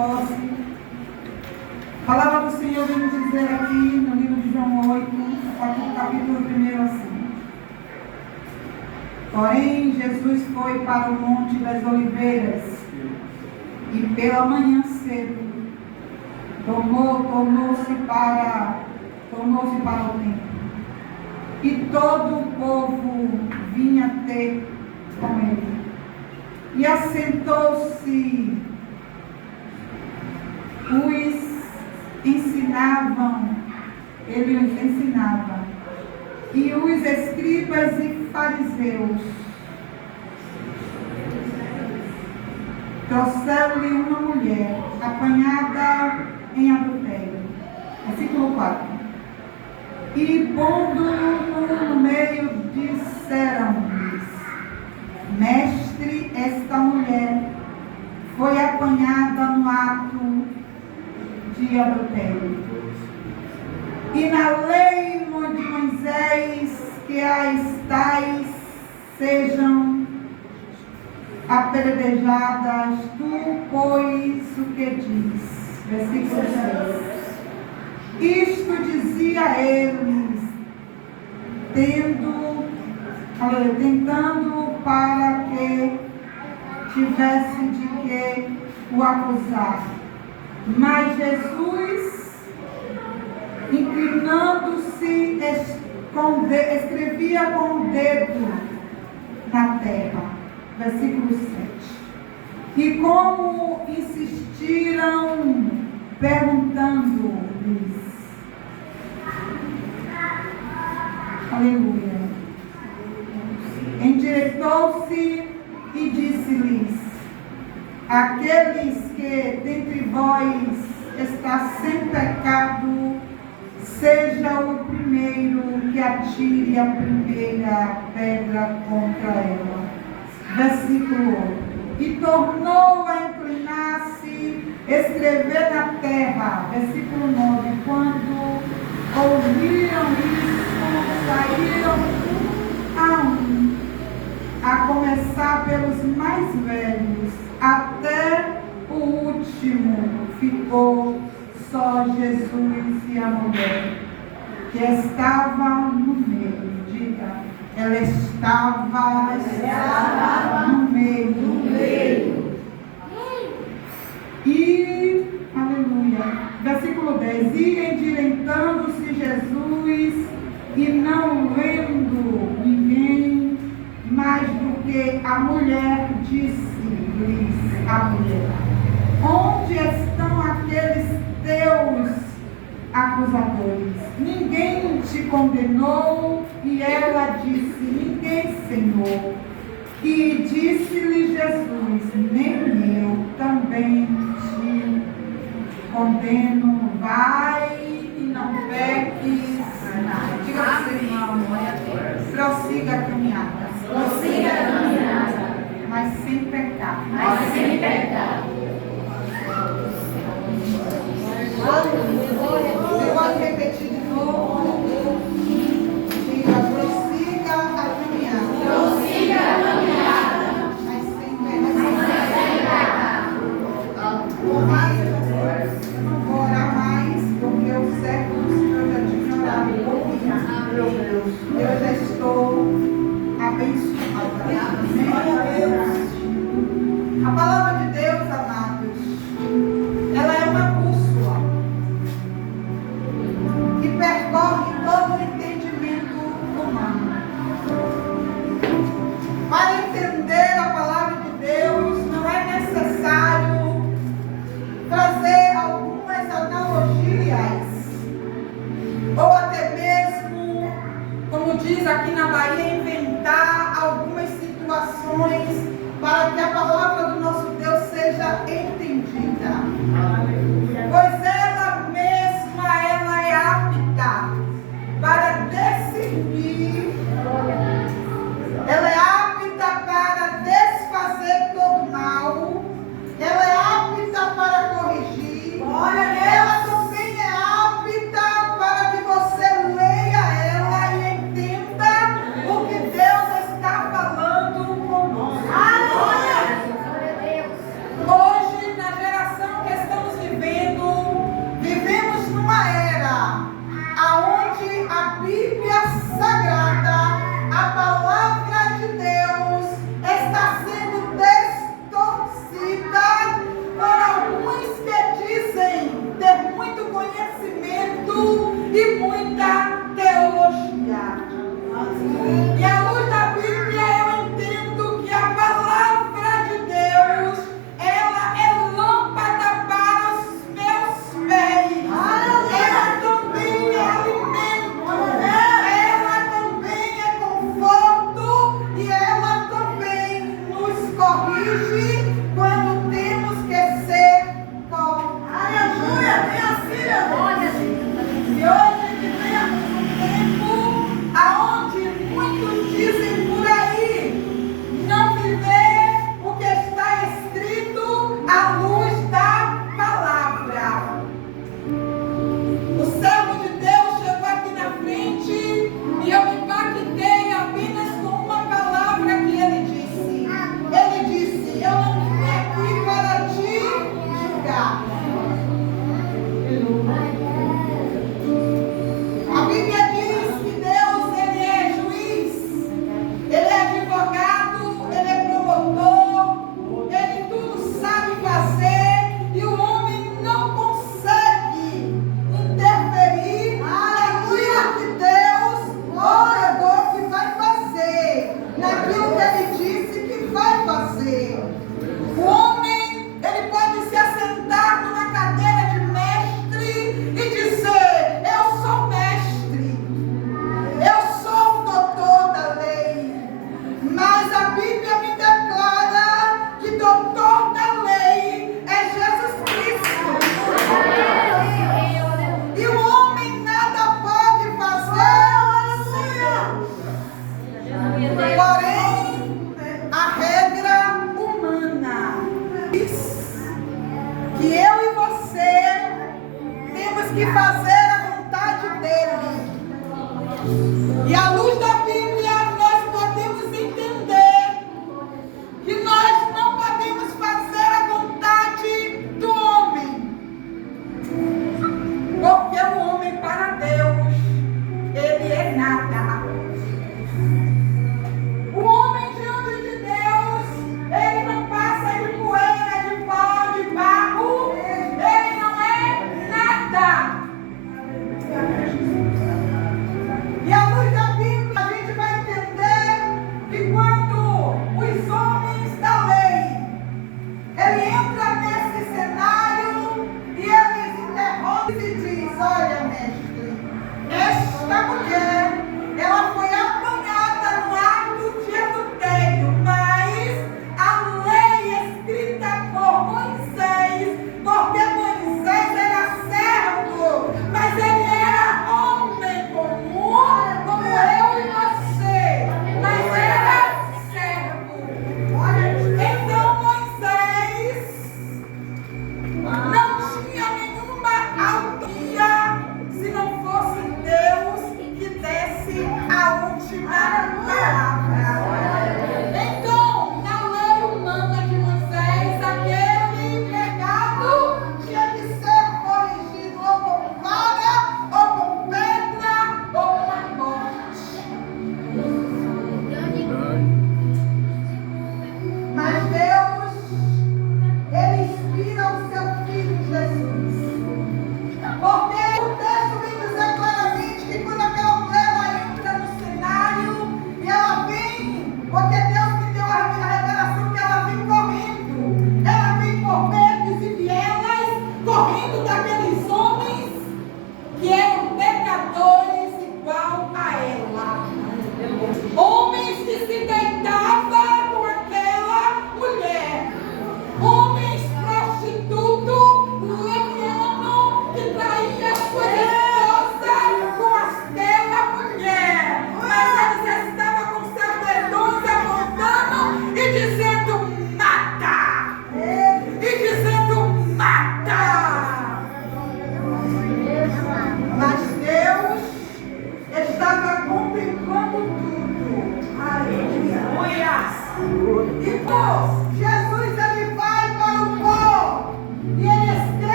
posse. A palavra do Senhor vem nos dizer aqui no livro de João 8, capítulo 1 assim. Porém, Jesus foi para o Monte das Oliveiras e pela manhã cedo tornou-se para o templo. E todo o povo vinha ter com ele. E assentou-se, ele os ensinava. E os escribas e fariseus trouxeram-lhe uma mulher apanhada em adultério. Versículo 4. E pondo-o no meio, disseram-lhes: Mestre, esta mulher foi apanhada no ato de adultério. E na lei de Moisés, que as tais sejam apedrejadas, tu, pois, o que diz? Versículo 6. Isto dizia eles, tentando para que tivesse de que o acusar. Mas Jesus, inclinando-se, escrevia com o dedo na terra. Versículo 7. E como insistiram, perguntando-lhes, aleluia, endireitou-se e disse-lhes: aqueles que dentre vós está sem pecado, seja o primeiro que atire a primeira pedra contra ela. Versículo 8. E tornou a inclinar-se, escrever na terra. Versículo 9. Quando ouviram isso, saíram a começar pelos mais velhos, até o último. Ficou só Jesus e a mulher, que estava no meio. Diga, ela estava no meio. E, aleluia, versículo 10. E endireitando-se Jesus, e não vendo ninguém mais do que a mulher, disse-lhes a mulher: onde estão aqueles teus acusadores? Ninguém te condenou? E ela disse: ninguém, Senhor. E disse-lhe Jesus: nem eu também te condeno. Vai e não peques. Diga para o seu irmão: prossiga a caminhada. Mas sem pecado. Você pode repetir de novo? Diga: prossiga a caminhada. Mas sem pecado. Eu não vou orar mais, porque o século eu já tinha orado um pouquinho. Eu já estou abençoada. A palavra de Deus, amados, ela é uma bússola que percorre todo o entendimento humano. Para entender a palavra de Deus, não é necessário que eu e você temos que fazer a vontade dele. E à luz da Bíblia nós podemos entender que nós não podemos fazer a vontade do homem, porque o homem para Deus, ele é nada. O homem diante de Deus, ele não passa de poeira, de pó, de barro, ele não é nada.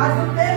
Mas o